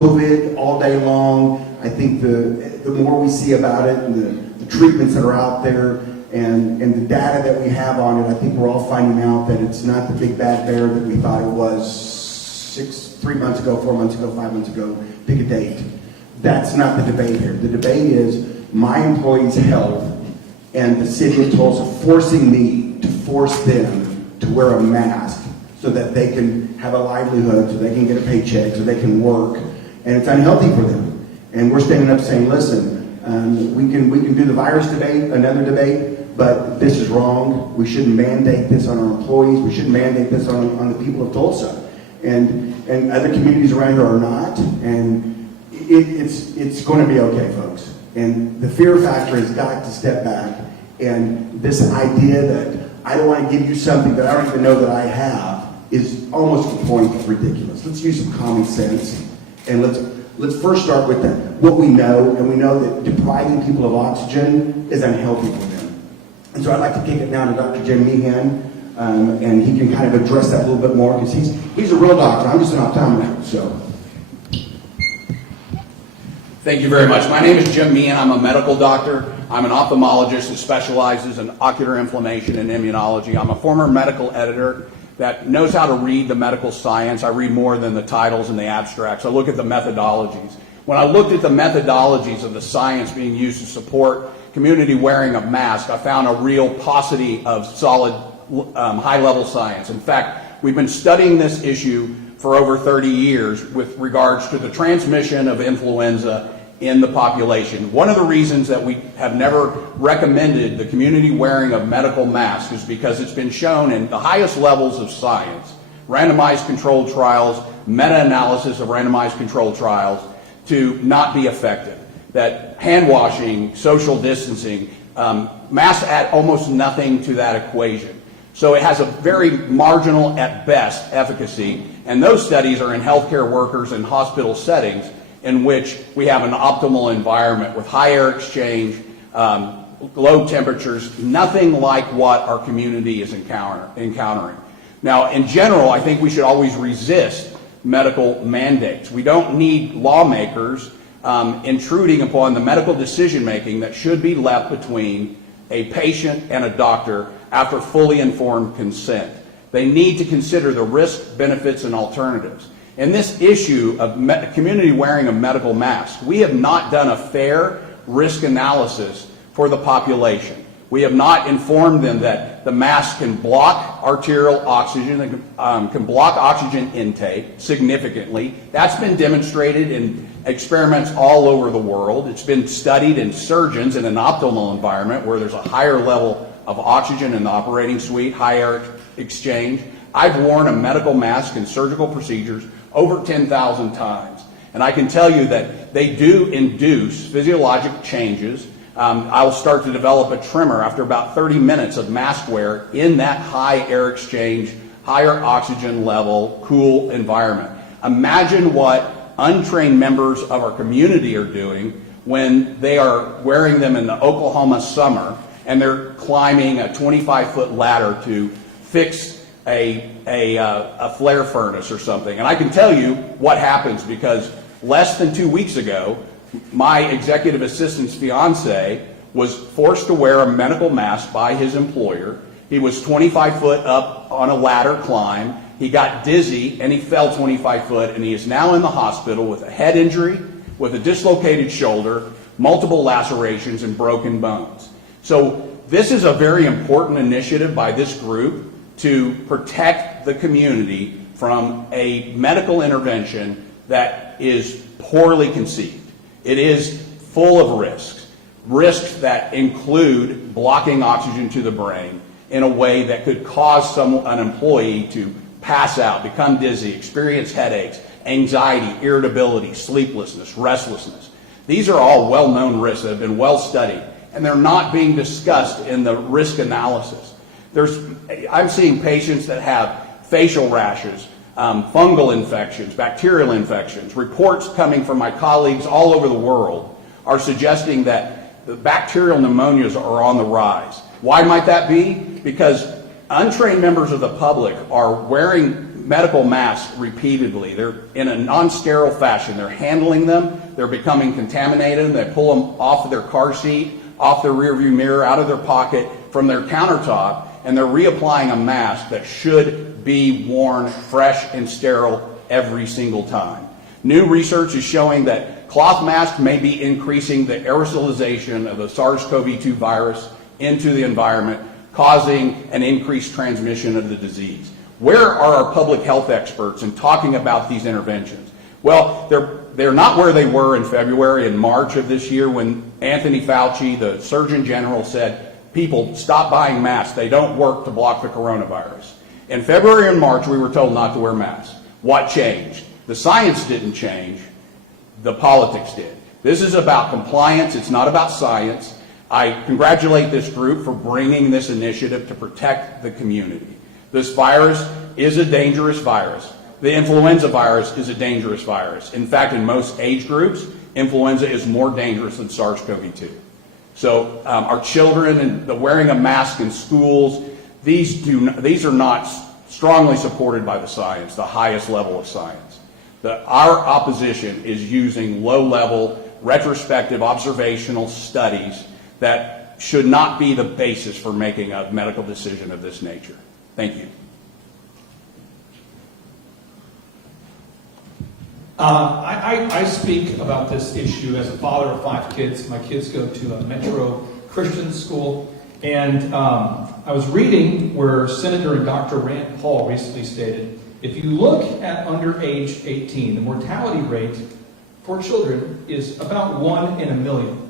COVID all day long. I think the more we see about it and the treatments that are out there and the data that we have on it, I think we're all finding out that it's not the big bad bear that we thought it was 3 months ago, 4 months ago, 5 months ago. Pick a date. That's not the debate here. The debate is my employees' health and the city of Tulsa forcing me to force them to wear a mask so that they can have a livelihood, so they can get a paycheck, so they can work. And it's unhealthy for them. And we're standing up saying, listen, we can do the virus debate, another debate, but this is wrong. We shouldn't mandate this on our employees. We shouldn't mandate this on the people of Tulsa. And other communities around here are not. And it's going to be okay, folks. And the fear factor has got to step back. And this idea that I don't want to give you something that I don't even know that I have is almost to the point of ridiculous. Let's use some common sense. And let's first start with what we know, and we know that depriving people of oxygen is unhealthy for them. And so I'd like to kick it now to Dr. Jim Meehan, and he can kind of address that a little bit more, because he's a real doctor. I'm just an optometrist, so. Thank you very much. My name is Jim Meehan. I'm a medical doctor. I'm an ophthalmologist who specializes in ocular inflammation and immunology. I'm a former medical editor that knows how to read the medical science. I read more than the titles and the abstracts. I look at the methodologies. When I looked at the methodologies of the science being used to support community wearing of masks, I found a real paucity of solid high-level science. In fact, we've been studying this issue for over 30 years with regards to the transmission of influenza in the population. One of the reasons that we have never recommended the community wearing of medical masks is because it's been shown in the highest levels of science, randomized controlled trials, meta-analysis of randomized controlled trials, to not be effective. That hand washing, social distancing, masks add almost nothing to that equation. So it has a very marginal, at best, efficacy, and those studies are in healthcare workers and hospital settings in which we have an optimal environment with high air exchange, low temperatures, nothing like what our community is encountering. Now, in general, I think we should always resist medical mandates. We don't need lawmakers intruding upon the medical decision-making that should be left between a patient and a doctor after fully informed consent. They need to consider the risks, benefits, and alternatives. In this issue of community wearing of medical masks, we have not done a fair risk analysis for the population. We have not informed them that the mask can block arterial oxygen, can block oxygen intake significantly. That's been demonstrated in experiments all over the world. It's been studied in surgeons in an optimal environment where there's a higher level of oxygen in the operating suite, higher exchange. I've worn a medical mask in surgical procedures over 10,000 times. And I can tell you that they do induce physiologic changes. I will start to develop a tremor after about 30 minutes of mask wear in that high air exchange, higher oxygen level, cool environment. Imagine what untrained members of our community are doing when they are wearing them in the Oklahoma summer and they're climbing a 25-foot ladder to fix a flare furnace or something. And I can tell you what happens, because less than 2 weeks ago, my executive assistant's fiance was forced to wear a medical mask by his employer. He was 25 foot up on a ladder climb. He got dizzy and he fell 25 foot, and he is now in the hospital with a head injury, with a dislocated shoulder, multiple lacerations, and broken bones. So this is a very important initiative by this group to protect the community from a medical intervention that is poorly conceived. It is full of risks that include blocking oxygen to the brain in a way that could cause an employee to pass out, become dizzy, experience headaches, anxiety, irritability, sleeplessness, restlessness. These are all well-known risks that have been well studied, and they're not being discussed in the risk analysis. I'm seeing patients that have facial rashes, fungal infections, bacterial infections. Reports coming from my colleagues all over the world are suggesting that the bacterial pneumonias are on the rise. Why might that be? Because untrained members of the public are wearing medical masks repeatedly. They're in a non-sterile fashion. They're handling them. They're becoming contaminated. They pull them off of their car seat, off their rearview mirror, out of their pocket, from their countertop, and they're reapplying a mask that should be worn fresh and sterile every single time. New research is showing that cloth masks may be increasing the aerosolization of the SARS-CoV-2 virus into the environment, causing an increased transmission of the disease. Where are our public health experts in talking about these interventions? Well, they're not where they were in February and March of this year when Anthony Fauci, the Surgeon General, said, people, stop buying masks. They don't work to block the coronavirus. In February and March, we were told not to wear masks. What changed? The science didn't change. The politics did. This is about compliance. It's not about science. I congratulate this group for bringing this initiative to protect the community. This virus is a dangerous virus. The influenza virus is a dangerous virus. In fact, in most age groups, influenza is more dangerous than SARS-CoV-2. So our children and the wearing a mask in schools, these are not strongly supported by the science, the highest level of science. Our opposition is using low-level, retrospective, observational studies that should not be the basis for making a medical decision of this nature. Thank you. I speak about this issue as a father of 5 kids. My kids go to a Metro Christian school. And I was reading where Senator and Dr. Rand Paul recently stated, if you look at under age 18, the mortality rate for children is about 1 in a million.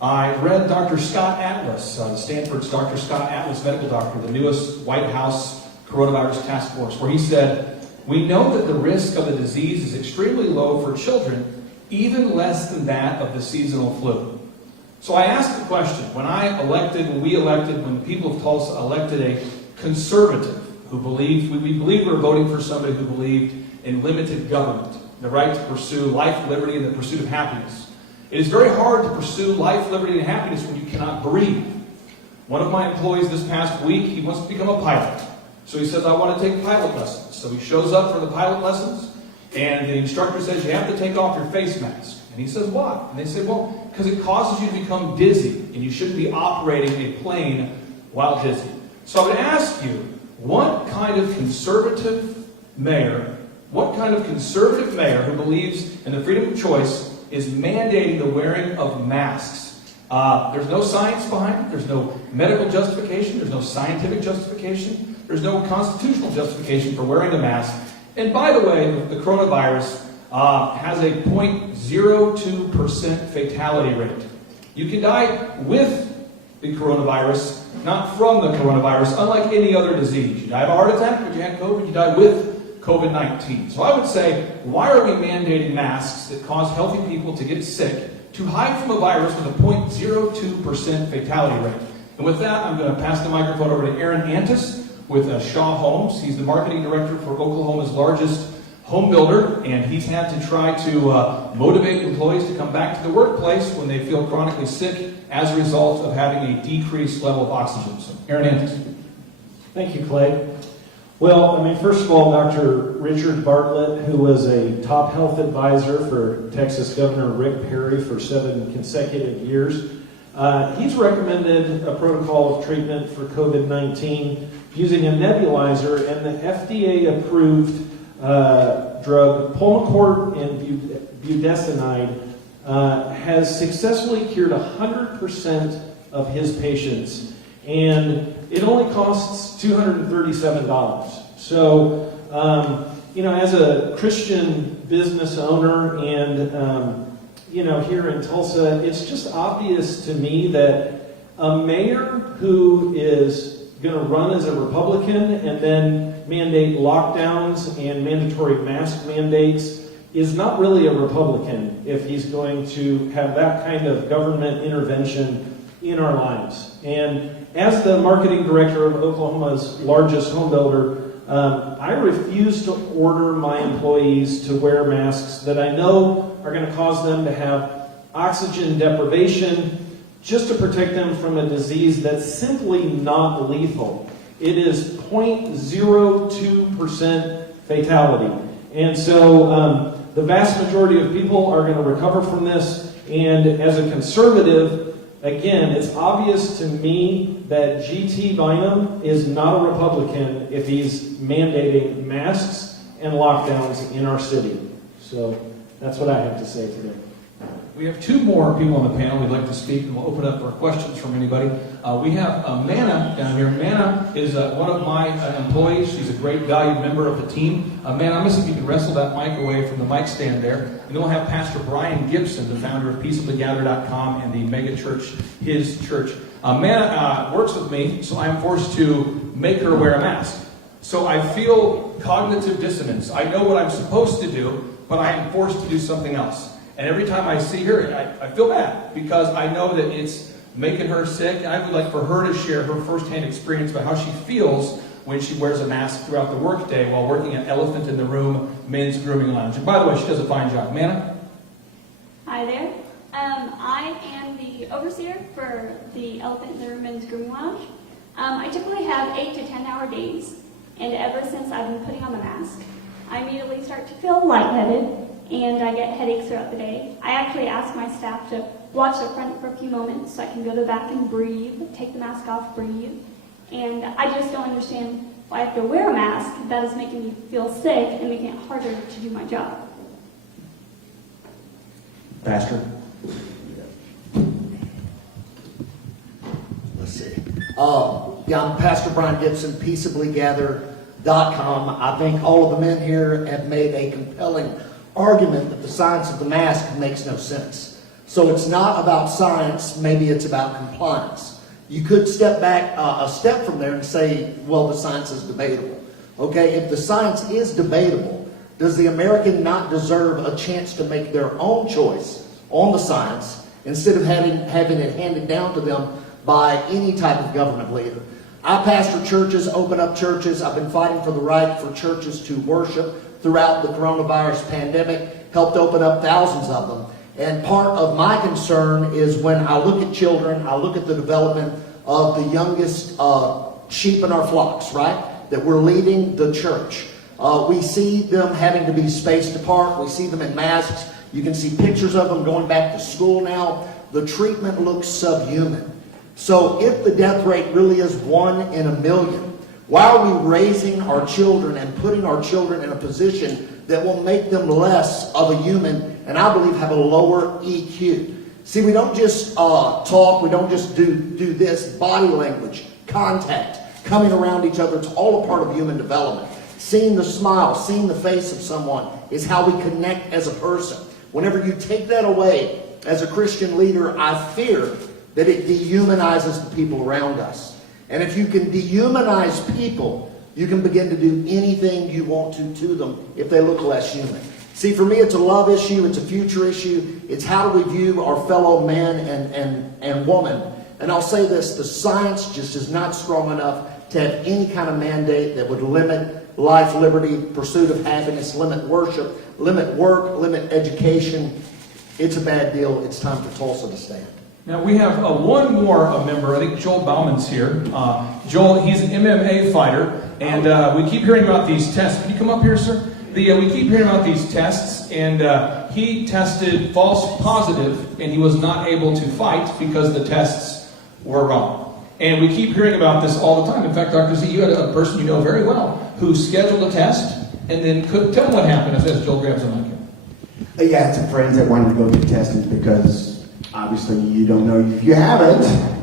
I read Dr. Scott Atlas, Stanford's Dr. Scott Atlas, medical doctor, the newest White House coronavirus task force, where he said, we know that the risk of the disease is extremely low for children, even less than that of the seasonal flu. So I asked the question, when the people of Tulsa elected a conservative who believed, we believed we were voting for somebody who believed in limited government, the right to pursue life, liberty, and the pursuit of happiness. It is very hard to pursue life, liberty, and happiness when you cannot breathe. One of my employees this past week, he wants to become a pilot. So he says, I want to take pilot lessons. So he shows up for the pilot lessons, and the instructor says, you have to take off your face mask. And he says, why? And they say, well, because it causes you to become dizzy, and you shouldn't be operating a plane while dizzy. So I would ask you, what kind of conservative mayor who believes in the freedom of choice is mandating the wearing of masks? There's no science behind it. There's no medical justification. There's no scientific justification. There's no constitutional justification for wearing a mask. And by the way, the coronavirus has a 0.02% fatality rate. You can die with the coronavirus, not from the coronavirus, unlike any other disease. You die of a heart attack, but you had COVID, you die with COVID-19. So I would say, why are we mandating masks that cause healthy people to get sick to hide from a virus with a 0.02% fatality rate? And with that, I'm going to pass the microphone over to Aaron Antis with Shaw Homes. He's the marketing director for Oklahoma's largest home builder, and he's had to try to motivate employees to come back to the workplace when they feel chronically sick as a result of having a decreased level of oxygen. So, Aaron Antis. Thank you, Clay. Well, first of all, Dr. Richard Bartlett, who was a top health advisor for Texas Governor Rick Perry for 7 consecutive years, he's recommended a protocol of treatment for COVID-19 using a nebulizer, and the FDA-approved drug Pulmicort and budesonide has successfully cured 100% of his patients, and it only costs $237. So, as a Christian business owner and, here in Tulsa, it's just obvious to me that a mayor who is going to run as a Republican and then mandate lockdowns and mandatory mask mandates is not really a Republican if he's going to have that kind of government intervention in our lives. And as the marketing director of Oklahoma's largest home builder, I refuse to order my employees to wear masks that I know are going to cause them to have oxygen deprivation just to protect them from a disease that's simply not lethal. It is 0.02% fatality. And so the vast majority of people are going to recover from this. And as a conservative, again, it's obvious to me that G.T. Bynum is not a Republican if he's mandating masks and lockdowns in our city. So that's what I have to say today. We have two more people on the panel who'd like to speak, and we'll open up for questions from anybody. We have Manna down here. Manna is one of my employees. She's a great valued member of the team. Manna, I'm going to see if you can wrestle that mic away from the mic stand there. And then we'll have Pastor Brian Gibson, the founder of peaceablygather.com and the mega church, his church. Manna works with me, so I'm forced to make her wear a mask. So I feel cognitive dissonance. I know what I'm supposed to do, but I am forced to do something else. And every time I see her, I feel bad because I know that it's making her sick. I would like for her to share her firsthand experience about how she feels when she wears a mask throughout the workday while working at Elephant in the Room Men's Grooming Lounge. And by the way, she does a fine job. Manna? Hi there. I am the overseer for the Elephant in the Room Men's Grooming Lounge. I typically have 8 to 10 hour days, and ever since I've been putting on the mask, I immediately start to feel lightheaded, and I get headaches throughout the day. I actually ask my staff to watch the front for a few moments so I can go to the back and breathe, take the mask off, breathe. And I just don't understand why I have to wear a mask that is making me feel sick and making it harder to do my job. Pastor? Let's see. Yeah, I'm Pastor Brian Gibson, peaceablygather.com. I think all of the men here have made a compelling argument that the science of the mask makes no sense. So it's not about science, maybe it's about compliance. You could step back a step from there and say, well, the science is debatable. Okay, if the science is debatable, does the American not deserve a chance to make their own choice on the science instead of having it handed down to them by any type of government leader? I pastor churches, open up churches. I've been fighting for the right for churches to worship throughout the coronavirus pandemic, helped open up thousands of them. And part of my concern is when I look at children, I look at the development of the youngest sheep in our flocks, right? That we're leaving the church. We see them having to be spaced apart. We see them in masks. You can see pictures of them going back to school now. The treatment looks subhuman. So if the death rate really is 1 in a million, why are we raising our children and putting our children in a position that will make them less of a human and I believe have a lower EQ? See, we don't just talk, we don't just do this. Body language, contact, coming around each other, it's all a part of human development. Seeing the smile, seeing the face of someone is how we connect as a person. Whenever you take that away as a Christian leader, I fear that it dehumanizes the people around us. And if you can dehumanize people, you can begin to do anything you want to them if they look less human. See, for me, it's a love issue. It's a future issue. It's how do we view our fellow man and woman. And I'll say this, the science just is not strong enough to have any kind of mandate that would limit life, liberty, pursuit of happiness, limit worship, limit work, limit education. It's a bad deal. It's time for Tulsa to stand. Now we have one more member. I think Joel Bauman's here. Joel, he's an MMA fighter, and we keep hearing about these tests. Can you come up here, sir? We keep hearing about these tests, and he tested false positive, and he was not able to fight because the tests were wrong. And we keep hearing about this all the time. In fact, Dr. Z, you had a person you know very well who scheduled a test and then couldn't tell what happened as Joel grabs a mic here. Yeah, it's a friend that wanted to go get tested because obviously you don't know if you have it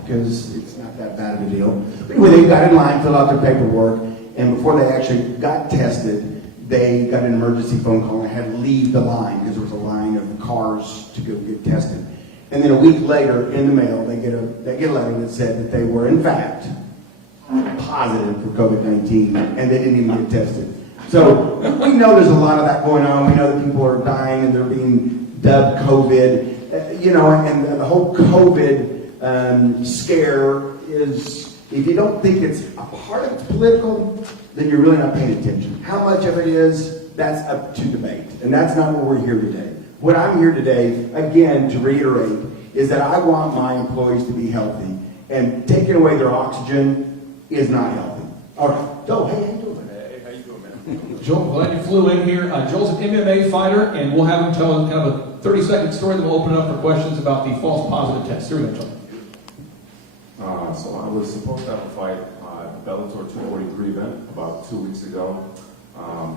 because it's not that bad of a deal. But anyway, they got in line, filled out their paperwork, and before they actually got tested, they got an emergency phone call and had to leave the line because there was a line of cars to go get tested. And then a week later, in the mail, they get a letter that said that they were, in fact, positive for COVID-19, and they didn't even get tested. So we know there's a lot of that going on. We know that people are dying and they're being dubbed COVID. And the whole COVID scare is, if you don't think it's a part of it's political, then you're really not paying attention. How much of it is, that's up to debate. And that's not what we're here today. What I'm here today, again, to reiterate, is that I want my employees to be healthy. And taking away their oxygen is not healthy. All right. So, hey, how you doing? Hey, how you doing, man? Joel, glad you flew in here. Joel's an MMA fighter, and we'll have him tell kind of a 30-second story, then we'll open it up for questions about the false positive test. Here we go, Joel. So I was supposed to have a fight at the Bellator 243 event about 2 weeks ago.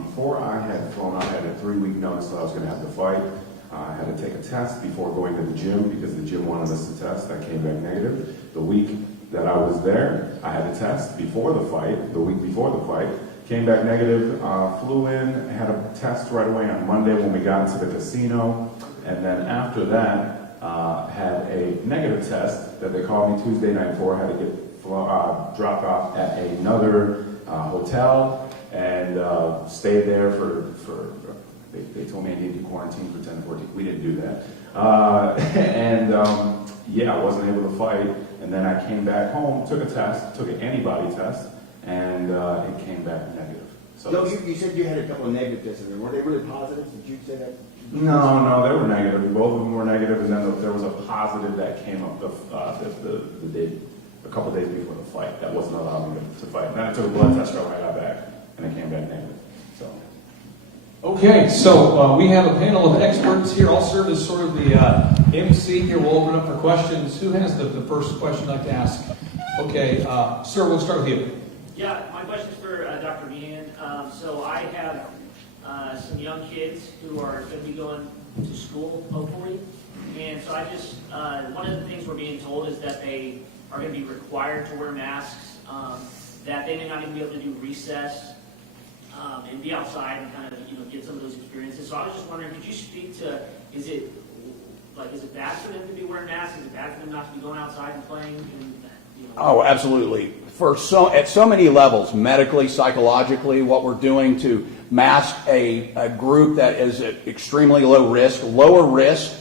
Before I had flown, I had a 3-week notice that I was going to have the fight. I had to take a test before going to the gym because the gym wanted us to test. I came back negative. The week that I was there, I had a test before the fight, the week before the fight. Came back negative, flew in, had a test right away on Monday when we got into the casino. And then after that, had a negative test that they called me Tuesday night for. Had to get dropped off at another hotel and stayed there for they told me I needed to quarantine for 10 to 14. We didn't do that. Yeah, I wasn't able to fight. And then I came back home, took a test, took an antibody test, and it came back negative. So No, you said you had a couple of negative tests. Were they really positive? Did you say that? No, they were negative. Both of them were negative, and then there was a positive that came up the day, a couple days before the fight. That wasn't allowing me to fight. And then I took a blood test right when I got back, and it came back negative. So. Okay, so we have a panel of experts here. I'll serve as sort of the MC here. We'll open up for questions. Who has the first question you'd like to ask? Okay, sir, we'll start with you. Yeah, my question is for Dr. Meehan. So I have some young kids who are going to be going to school, hopefully. And so I just, one of the things we're being told is that they are going to be required to wear masks, that they may not even be able to do recess and be outside and kind of, get some of those experiences. So I was just wondering, could you speak to, is it bad for them to be wearing masks? Is it bad for them not to be going outside and playing? And, Oh, absolutely. At so many levels, medically, psychologically, what we're doing to mask a group that is at extremely low risk, lower risk,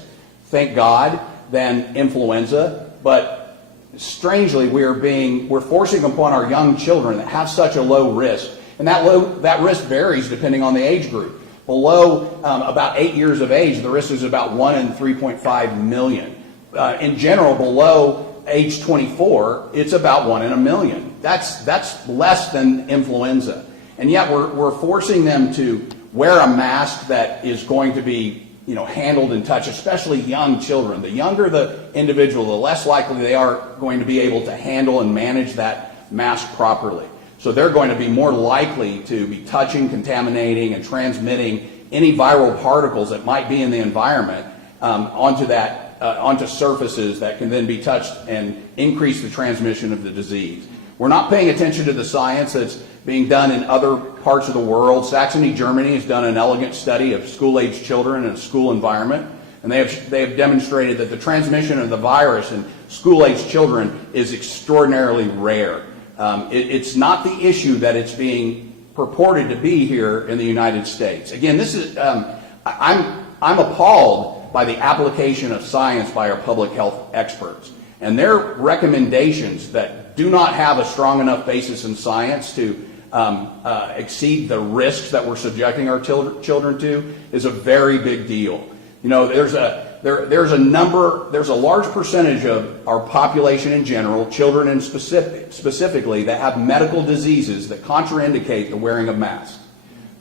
thank God, than influenza. But strangely, we're forcing upon our young children that have such a low risk, and that risk varies depending on the age group. Below about 8 years of age, the risk is about 1 in 3.5 million. In general, below age 24, it's about 1 in a million. That's less than influenza. And yet we're forcing them to wear a mask that is going to be, handled and touched, especially young children. The younger the individual, the less likely they are going to be able to handle and manage that mask properly. So they're going to be more likely to be touching, contaminating, and transmitting any viral particles that might be in the environment onto surfaces that can then be touched and increase the transmission of the disease. We're not paying attention to the science that's being done in other parts of the world. Saxony, Germany has done an elegant study of school-age children in a school environment, and they have demonstrated that the transmission of the virus in school-age children is extraordinarily rare. It's not the issue that it's being purported to be here in the United States. Again, this is I'm appalled by the application of science by our public health experts and their recommendations that do not have a strong enough basis in science to exceed the risks that we're subjecting our children to is a very big deal. There's a large percentage of our population in general, children in specifically, that have medical diseases that contraindicate the wearing of masks.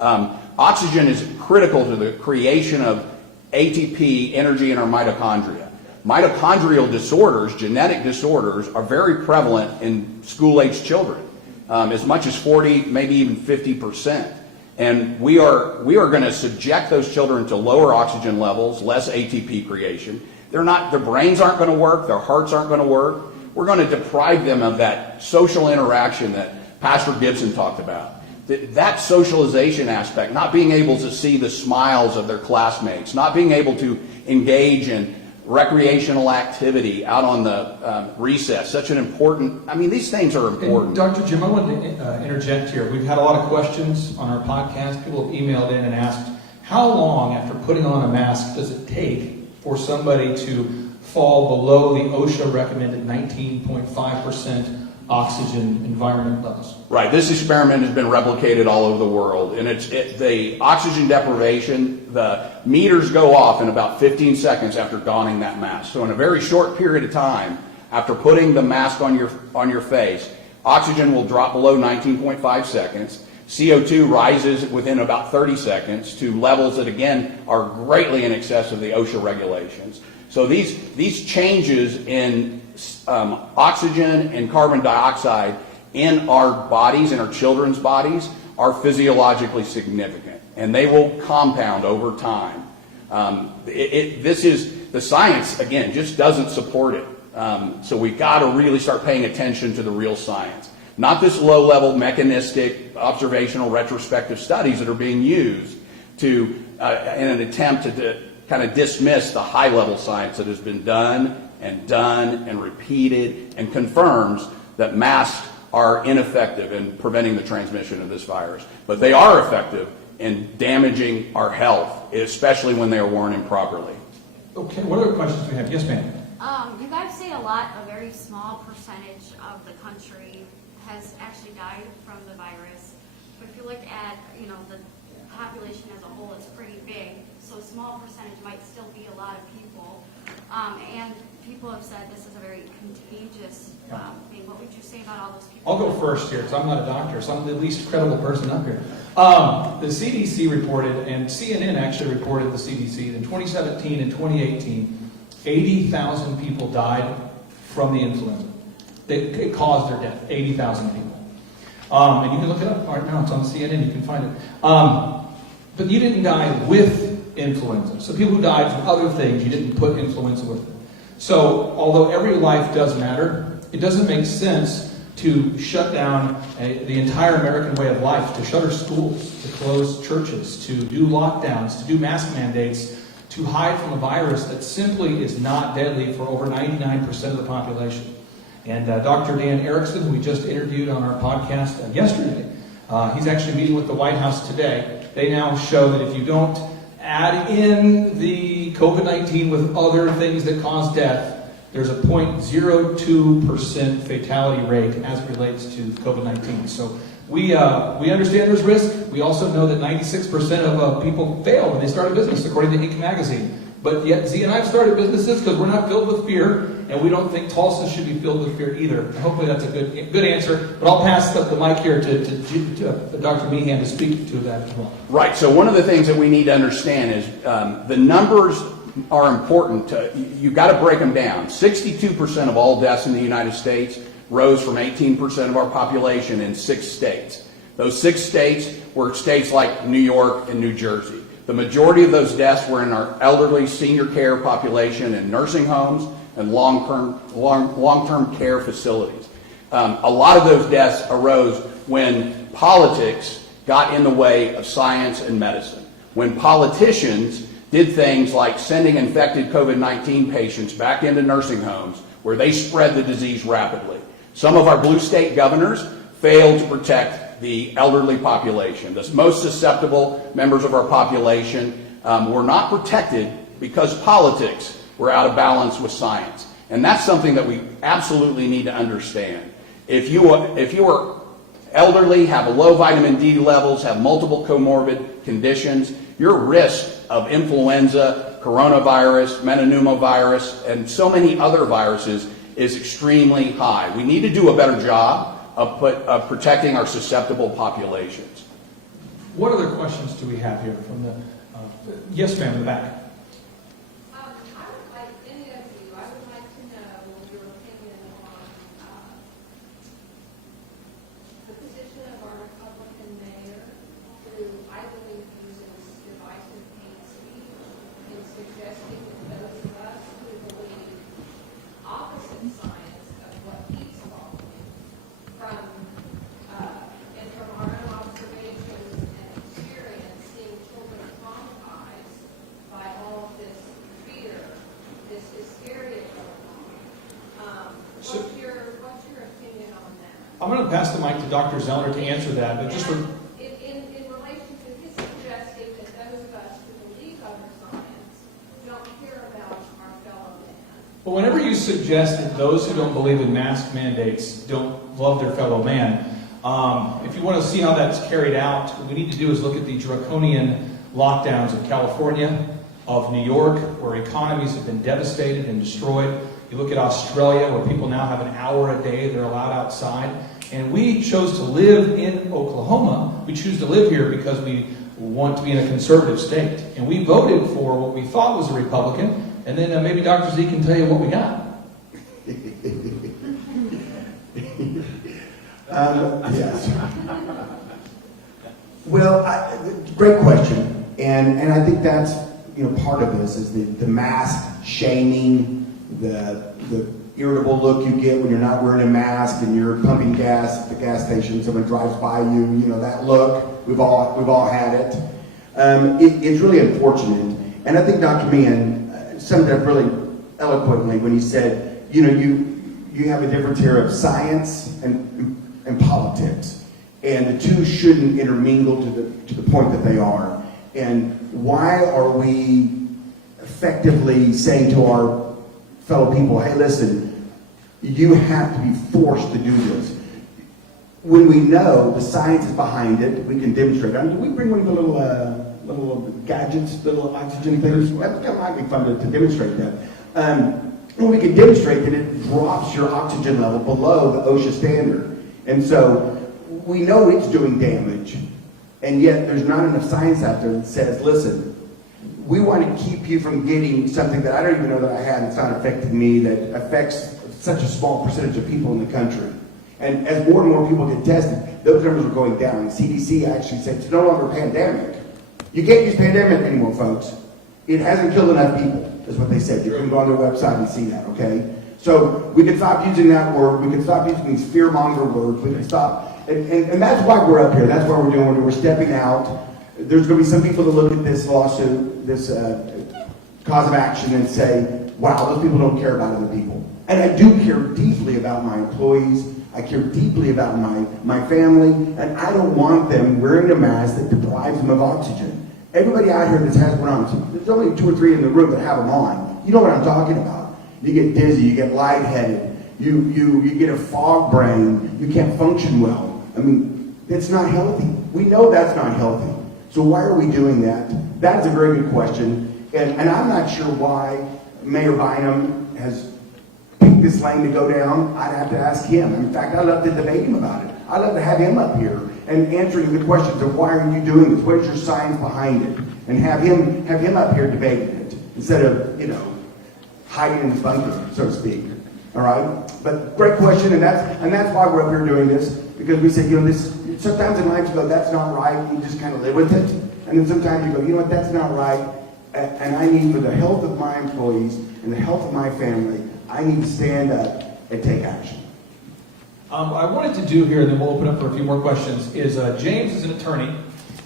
Oxygen is critical to the creation of ATP, energy in our mitochondria. Mitochondrial disorders, genetic disorders, are very prevalent in school-age children, as much as 40, maybe even 50%. And we are going to subject those children to lower oxygen levels, less ATP creation. Their brains aren't going to work, their hearts aren't going to work. We're going to deprive them of that social interaction that Pastor Gibson talked about. That socialization aspect, not being able to see the smiles of their classmates, not being able to engage in recreational activity out on the recess, such an important, these things are important. And Dr. Jim, I wanted to interject here. We've had a lot of questions on our podcast. People have emailed in and asked, how long after putting on a mask does it take for somebody to fall below the OSHA recommended 19.5% oxygen environment levels? Right. This experiment has been replicated all over the world, and the oxygen deprivation, the meters go off in about 15 seconds after donning that mask. So in a very short period of time, after putting the mask on your face, oxygen will drop below 19.5 seconds. CO2 rises within about 30 seconds to levels that, again, are greatly in excess of the OSHA regulations. So these changes in oxygen and carbon dioxide in our bodies, in our children's bodies, are physiologically significant, and they will compound over time. The science, again, just doesn't support it. So we've got to really start paying attention to the real science. Not this low-level mechanistic observational retrospective studies that are being used to, in an attempt to kind of dismiss the high-level science that has been done and repeated and confirms that masks are ineffective in preventing the transmission of this virus. But they are effective in damaging our health, especially when they are worn improperly. Okay, what other questions do we have? Yes, ma'am. You guys say a lot, a very small percentage of the country has actually died from the virus. But if you look at, the population as a whole, it's pretty big. So a small percentage might still be a lot of people. And people have said this is a very contagious thing. What would you say about all those people? I'll go first here, because I'm not a doctor, so I'm the least credible person up here. The CDC reported, and CNN actually reported the CDC, in 2017 and 2018, 80,000 people died from the influenza. It caused their death, 80,000 people. And you can look it up right now, it's on CNN, you can find it. But you didn't die with influenza. So people who died from other things, you didn't put influenza with them. So although every life does matter, it doesn't make sense to shut down the entire American way of life, to shutter schools, to close churches, to do lockdowns, to do mask mandates, to hide from a virus that simply is not deadly for over 99% of the population. And Dr. Dan Erickson, who we just interviewed on our podcast yesterday, he's actually meeting with the White House today. They now show that if you don't add in the COVID-19 with other things that cause death, there's a 0.02% fatality rate as it relates to COVID-19. So we understand there's risk. We also know that 96% of people fail when they start a business, according to Inc. magazine. But yet, Z and I have started businesses because we're not filled with fear, and we don't think Tulsa should be filled with fear either. Hopefully that's a good answer. But I'll pass the mic here to Dr. Meehan to speak to that as well. Right. So one of the things that we need to understand is the numbers are important. You've got to break them down. 62% of all deaths in the United States rose from 18% of our population in 6 states. Those 6 states were states like New York and New Jersey. The majority of those deaths were in our elderly senior care population in nursing homes and long-term care facilities. A lot of those deaths arose when politics got in the way of science and medicine. When politicians did things like sending infected COVID-19 patients back into nursing homes where they spread the disease rapidly. Some of our blue state governors failed to protect the elderly population. The most susceptible members of our population were not protected because politics were out of balance with science. And that's something that we absolutely need to understand. If you are elderly, have low vitamin D levels, have multiple comorbid conditions, your risk of influenza, coronavirus, metapneumovirus, and so many other viruses is extremely high. We need to do a better job of protecting our susceptible populations. What other questions do we have here from the... yes, ma'am, in the back. I would like any of you, I would like to know your opinion on the position of our Republican mayor, who I believe uses divisive hate speech in suggesting that those of us who believe opposite science of what he's following from our own observations and experience, seeing children traumatized by all of this fear, this hysteria going on. What's your opinion on that? I'm going to pass the mic to Dr. Zellner to answer that, but just for... In relation to his suggesting that those of us who believe other science don't care about our fellow man. Well, whenever you suggest that those who don't believe in mask mandates don't love their fellow man, if you want to see how that's carried out, what we need to do is look at the draconian lockdowns of California, of New York, where economies have been devastated and destroyed. You look at Australia, where people now have an hour a day they're allowed outside. And we chose to live in Oklahoma, we choose to live here because we want to be in a conservative state. And we voted for what we thought was a Republican, and then maybe Dr. Z can tell you what we got. Yes. Well, great question, and I think that's part of this is the mask shaming, the irritable look you get when you're not wearing a mask and you're pumping gas at the gas station. Someone drives by you, that look. We've all had it. It's really unfortunate, and I think Dr. Meehan summed it up really eloquently when he said, you have a difference here of science and politics, and the two shouldn't intermingle to the point that they are. And why are we effectively saying to our fellow people, hey, listen, you have to be forced to do this? When we know the science is behind it, we can demonstrate. Did we bring one of the little gadgets, little oxygen things? That might be fun to demonstrate that. When we can demonstrate that it drops your oxygen level below the OSHA standard. And so we know it's doing damage, and yet there's not enough science out there that says, listen, we want to keep you from getting something that I don't even know that I had that's not affecting me, that affects such a small percentage of people in the country. And as more and more people get tested, those numbers are going down. CDC actually said it's no longer a pandemic. You can't use pandemic anymore, folks. It hasn't killed enough people, is what they said. You can go on their website and see that, okay? So we can stop using that word. We can stop using these fear-monger words. We can stop. And that's why we're up here. That's why we're doing it. We're stepping out. There's going to be some people that look at this lawsuit, this cause of action, and say, wow, those people don't care about other people. And I do care deeply about my employees. I care deeply about my family. And I don't want them wearing a mask that deprives them of oxygen. Everybody out here that has one on, there's only 2 or 3 in the room that have them on. You know what I'm talking about. You get dizzy, you get lightheaded, you get a fog brain, you can't function well. I mean, that's not healthy. We know that's not healthy. So why are we doing that? That's a very good question. And I'm not sure why Mayor Bynum has picked this lane to go down. I'd have to ask him. In fact, I'd love to debate him about it. I'd love to have him up here and answering the questions of why are you doing this? What is your science behind it? And have him up here debating it instead of, hiding in his bunker, so to speak. All right? But great question, and that's why we're up here doing this, because we said, this sometimes in life you go, that's not right, you just kind of live with it. And then sometimes you go, you know what, that's not right, and I need, for the health of my employees and the health of my family, I need to stand up and take action. What I wanted to do here, and then we'll open up for a few more questions, is James is an attorney,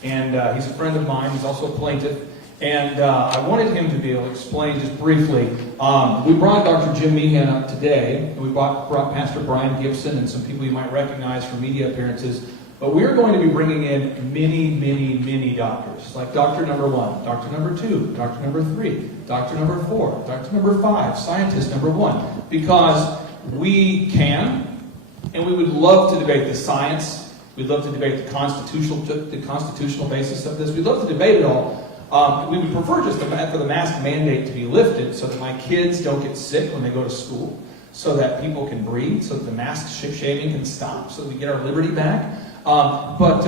and he's a friend of mine. He's also a plaintiff. And I wanted him to be able to explain just briefly. We brought Dr. Jim Meehan up today, and we brought Pastor Brian Gibson and some people you might recognize from media appearances. But we're going to be bringing in many, many, many doctors, like doctor number 1, doctor number 2, doctor number 3, doctor number 4, doctor number 5, scientist number 1, because we can, and we would love to debate the science. We'd love to debate the constitutional basis of this. We'd love to debate it all. We would prefer just for the mask mandate to be lifted so that my kids don't get sick when they go to school, so that people can breathe, so that the mask shaming can stop, so that we get our liberty back. But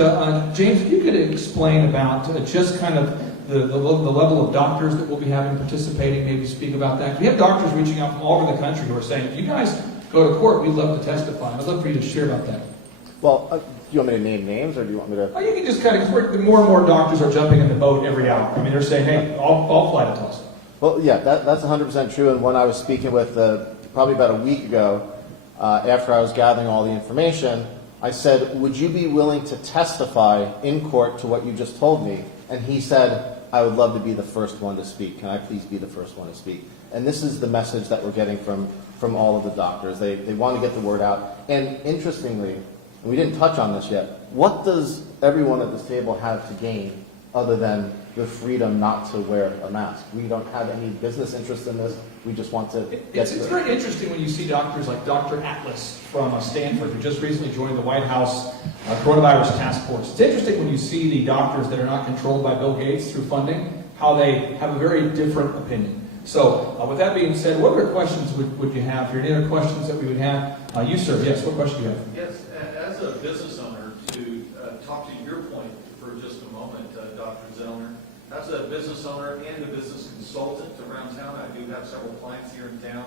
James, if you could explain about just kind of the level of doctors that we'll be having participating, maybe speak about that. We have doctors reaching out from all over the country who are saying, if you guys go to court, we'd love to testify. I'd love for you to share about that. Well, do you want me to name names, or do you want me to? Oh, you can just kind of, more and more doctors are jumping in the boat every hour. I mean, they're saying, hey, I'll fly to Tulsa. Well, yeah, that's 100% true. And when I was speaking with, probably about a week ago, after I was gathering all the information, I said, would you be willing to testify in court to what you just told me? And he said, I would love to be the first one to speak. Can I please be the first one to speak? And this is the message that we're getting from all of the doctors. They want to get the word out. And interestingly, and we didn't touch on this yet, what does everyone at this table have to gain other than the freedom not to wear a mask? We don't have any business interest in this. We just want to get to it. It's very interesting when you see doctors like Dr. Atlas from Stanford, who just recently joined the White House coronavirus task force. It's interesting when you see the doctors that are not controlled by Bill Gates through funding, how they have a very different opinion. So with that being said, what other questions would you have here? Any other questions that we would have? You, sir, yes, what question do you have? Yes, as a business owner, to talk to your point, a business owner and a business consultant around town, I do have several clients here in town,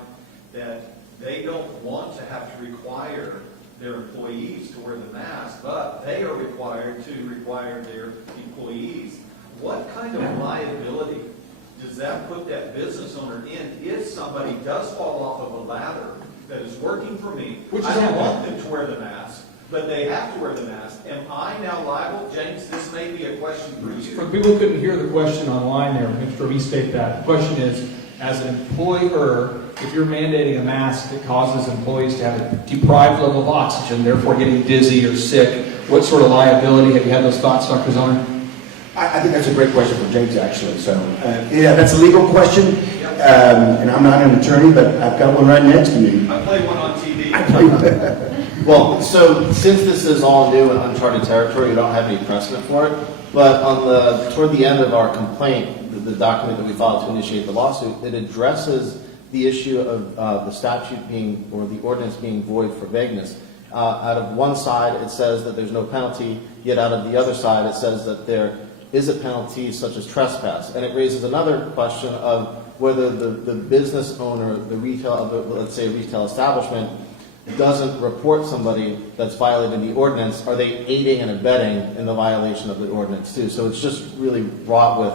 that they don't want to have to require their employees to wear the mask, but they are required to require their employees. What kind of liability does that put that business owner in if somebody does fall off of a ladder that is working for me? I don't want them to wear the mask, but they have to wear the mask. Am I now liable? James, this may be a question for you. For people who couldn't hear the question online there, make sure we state that. The question is, as an employer, if you're mandating a mask that causes employees to have a deprived level of oxygen, therefore getting dizzy or sick, what sort of liability? Have you had those thoughts, Dr. Zoner? I think that's a great question for James, actually. So, yeah, that's a legal question, and I'm not an attorney, but I've got one right next to me. I play one on TV. Well, so since this is all new and uncharted territory, you don't have any precedent for it. But toward the end of our complaint, the document that we filed to initiate the lawsuit, it addresses the issue of the statute being, or the ordinance being void for vagueness. Out of one side, it says that there's no penalty, yet out of the other side, it says that there is a penalty such as trespass. And it raises another question of whether the business owner, the retail, let's say a retail establishment, doesn't report somebody that's violating the ordinance, are they aiding and abetting in the violation of the ordinance too? So it's just really wrought with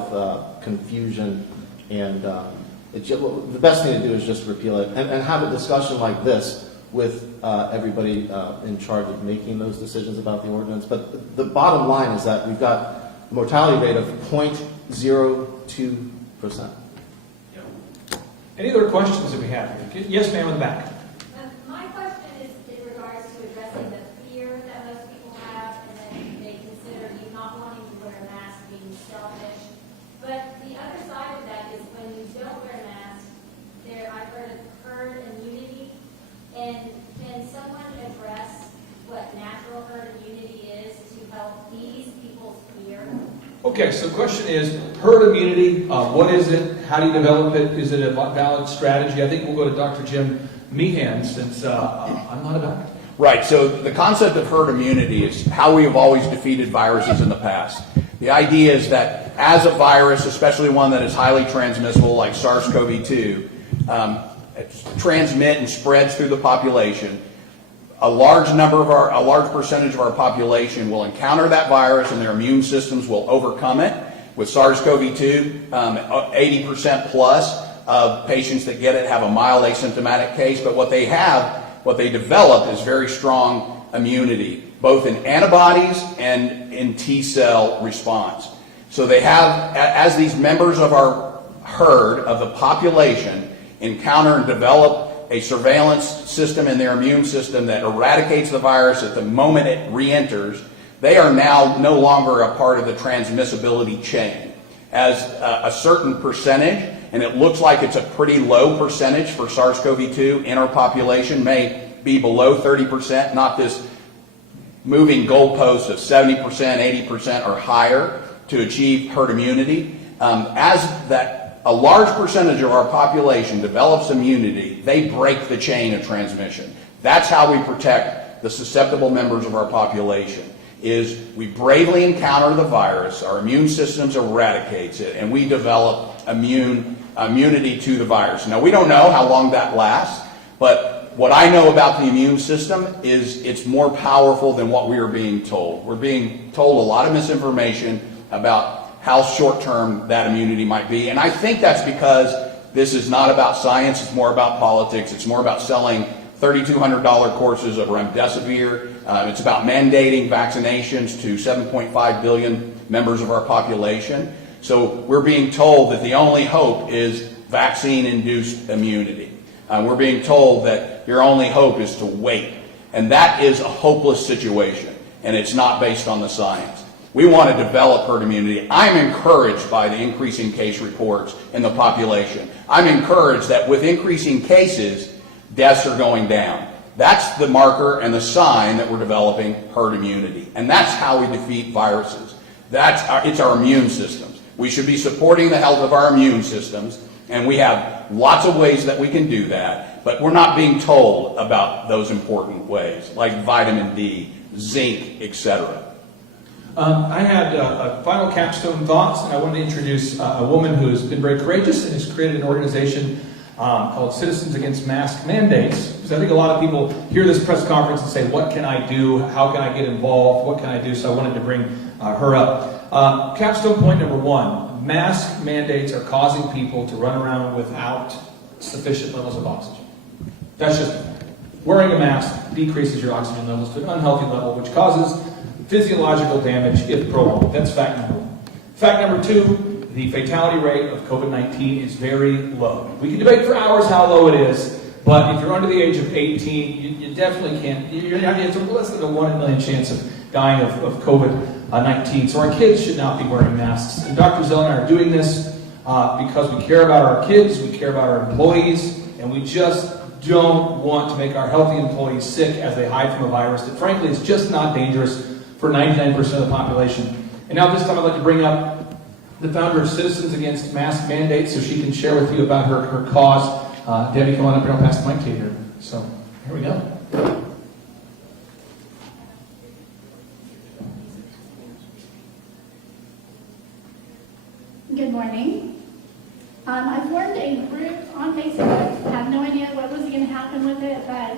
confusion, and the best thing to do is just repeal it and have a discussion like this with everybody in charge of making those decisions about the ordinance. But the bottom line is that we've got a mortality rate of 0.02%. Any other questions that we have here? Yes, ma'am, in the back. My question is in regards to addressing the fear that most people have, and then they consider you not wanting to wear a mask being selfish. But the other side of that is when you don't wear a mask, I've heard of herd immunity. And can someone address what natural herd immunity is to help ease people's fear? Okay, so the question is, herd immunity, what is it? How do you develop it? Is it a valid strategy? I think we'll go to Dr. Jim Meehan, since I'm not a doctor. Right, so the concept of herd immunity is how we have always defeated viruses in the past. The idea is that as a virus, especially one that is highly transmissible like SARS-CoV-2, transmit and spreads through the population, a large percentage of our population will encounter that virus and their immune systems will overcome it. With SARS-CoV-2, 80% plus of patients that get it have a mild asymptomatic case, but what they develop is very strong immunity, both in antibodies and in T-cell response. So they have, as these members of our herd, of the population, encounter and develop a surveillance system in their immune system that eradicates the virus at the moment it re-enters, they are now no longer a part of the transmissibility chain. As a certain percentage, and it looks like it's a pretty low percentage for SARS-CoV-2 in our population, may be below 30%, not this moving goalpost of 70%, 80% or higher to achieve herd immunity. A large percentage of our population develops immunity, they break the chain of transmission. That's how we protect the susceptible members of our population, is we bravely encounter the virus, our immune systems eradicates it, and we develop immunity to the virus. Now, we don't know how long that lasts, but what I know about the immune system is it's more powerful than what we are being told. We're being told a lot of misinformation about how short-term that immunity might be. And I think that's because this is not about science, it's more about politics, it's more about selling $3,200 courses of remdesivir, it's about mandating vaccinations to 7.5 billion members of our population. So we're being told that the only hope is vaccine-induced immunity. We're being told that your only hope is to wait. And that is a hopeless situation, and it's not based on the science. We want to develop herd immunity. I'm encouraged by the increasing case reports in the population. I'm encouraged that with increasing cases, deaths are going down. That's the marker and the sign that we're developing herd immunity. And that's how we defeat viruses. It's our immune systems. We should be supporting the health of our immune systems, and we have lots of ways that we can do that, but we're not being told about those important ways, like vitamin D, zinc, etc. I had a final capstone thoughts, and I wanted to introduce a woman who has been very courageous and has created an organization called Citizens Against Mask Mandates. Because I think a lot of people hear this press conference and say, what can I do? How can I get involved? What can I do? So I wanted to bring her up. Capstone point number 1, mask mandates are causing people to run around without sufficient levels of oxygen. That's just wearing a mask decreases your oxygen levels to an unhealthy level, which causes physiological damage if prolonged. That's fact number 1. Fact number 2, the fatality rate of COVID-19 is very low. We can debate for hours how low it is, but if you're under the age of 18, you definitely can't. It's less than a 1 in a million chance of dying of COVID-19. So our kids should not be wearing masks. And Dr. Zell and I are doing this because we care about our kids, we care about our employees, and we just don't want to make our healthy employees sick as they hide from a virus that frankly is just not dangerous for 99% of the population. And now this time I'd like to bring up the founder of Citizens Against Mask Mandates so she can share with you about her cause. Debbie, come on up here, I'll pass the mic to you here. So, here we go. Good morning. I formed a group on Facebook. I have no idea what was going to happen with it, but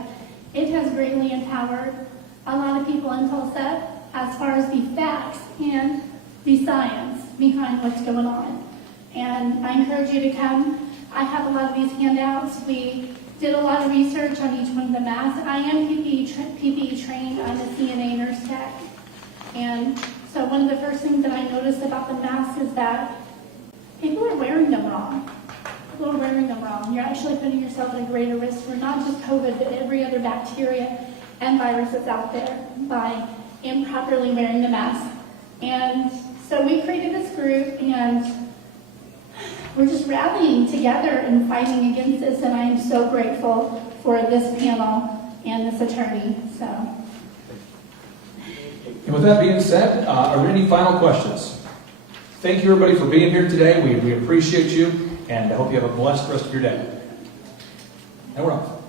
it has greatly empowered a lot of people in Tulsa as far as the facts and the science behind what's going on. And I encourage you to come. I have a lot of these handouts. We did a lot of research on each one of the masks. I am PPE trained. I'm a CNA nurse tech. And so one of the first things that I noticed about the masks is that people are wearing them wrong. People are wearing them wrong. You're actually putting yourself at a greater risk for not just COVID, but every other bacteria and virus that's out there by improperly wearing the mask. And so we created this group, and we're just rallying together and fighting against this, and I am so grateful for this panel and this attorney. So. And with that being said, are there any final questions? Thank you, everybody, for being here today. We appreciate you, and I hope you have a blessed rest of your day. And we're off.